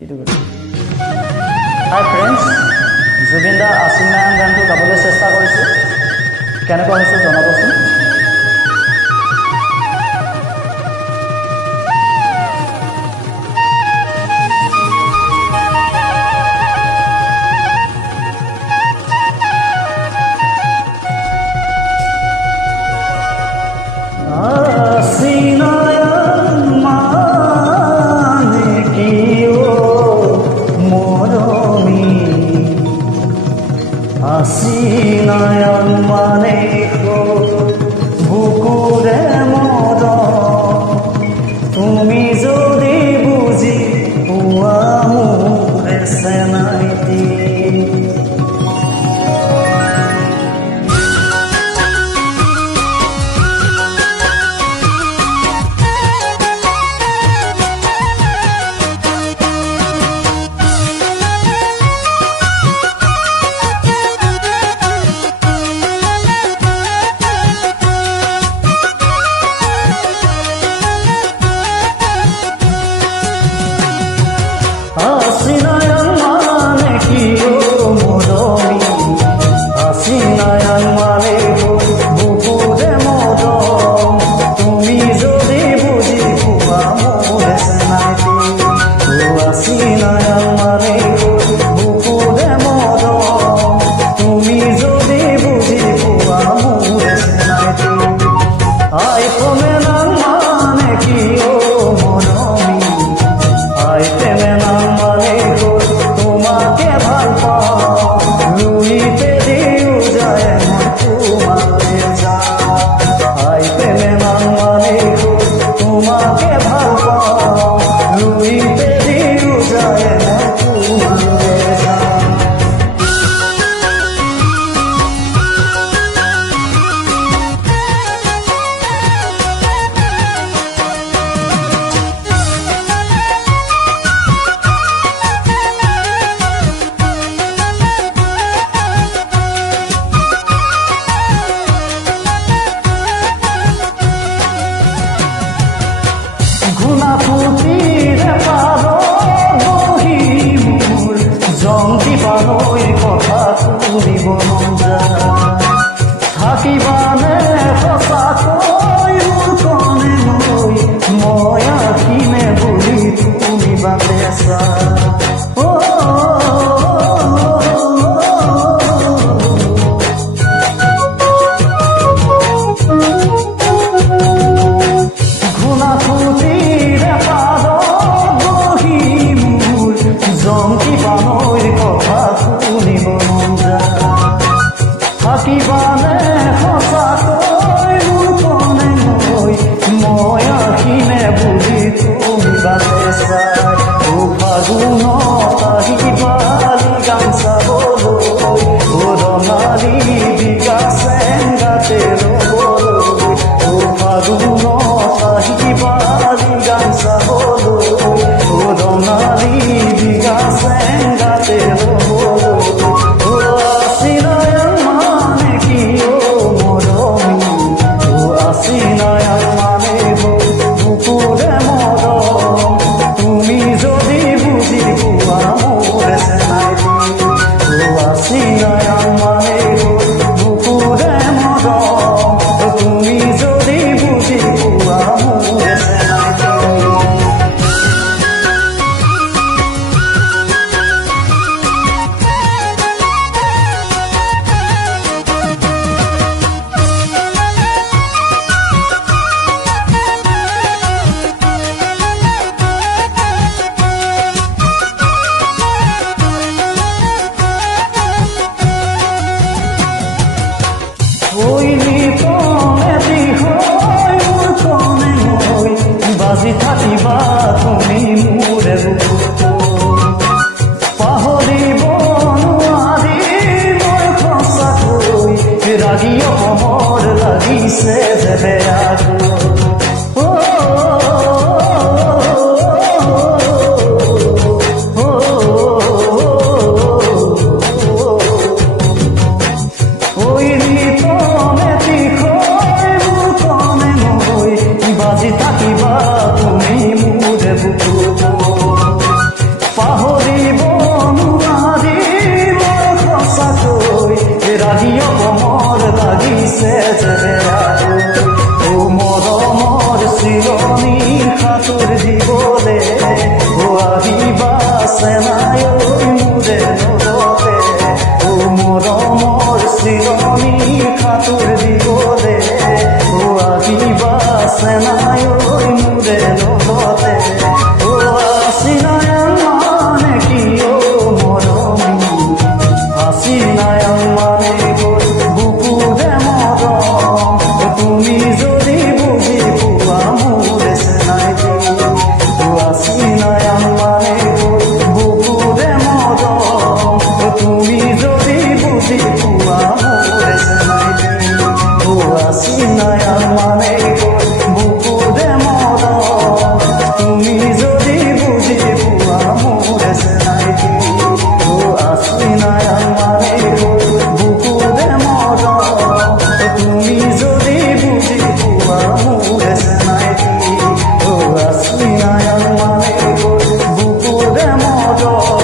হাই friends, Zubeen দাৰ আছিন নাৰায়ণ গানটো গাবলৈ চেষ্টা কৰিছোঁ। কেনেকুৱা হৈছে জনাবচোন। Asinayan manejo bukure modo tumi jodi buji pua mure senaiti Asinayan mane kiyo modomi Asinayan mane bukure modo Tumi jodi buji pua mure senaiti Asinayan mane bukure modo Tumi jodi buji pua mure senaiti Ai pomenan mane kiyo modomi Ai temenan Guna putire paro bohi mur jongti panoi kotha শুনিব মন যায় থাকিবানে সঁচাকৈ মোৰ কণে মই আখিনে বুলি তুমি বাটে চা থাকিবানে সঁচাকৈ মোৰ কণে মই আখিনে বুলি তুমি বাটে চাই ফাগুন চেনাই মোৰে নদতে ও মৰমৰ চিৰণি খাতুৰ দিবলে ও আহিবা চেনাই মোৰে নদতে ও আছিনায়ন মানে কি ও মৰমী আছিনায়ন মানে গ'ল বুকুৰে মৰম তুমি যদি বুজি পোৱা মোৰে চেনাই আছিনায়ন মানে গ'ল বুকুৰে মৰম তুমি যদি বুজি পোৱা মোৰে চেনাই ও আছিনায়ন মানে গ'ল বুকুৰে মৰম তুমি যদি বুজি পোৱা মোৰে চেনাই ও আছিনায়ন মানে গ'ল বুকুৰে মৰম তুমি যদি বুজি পোৱা মোৰে চেনাই ও আছিনায়ন মানে গ'ল বুকুৰে মৰম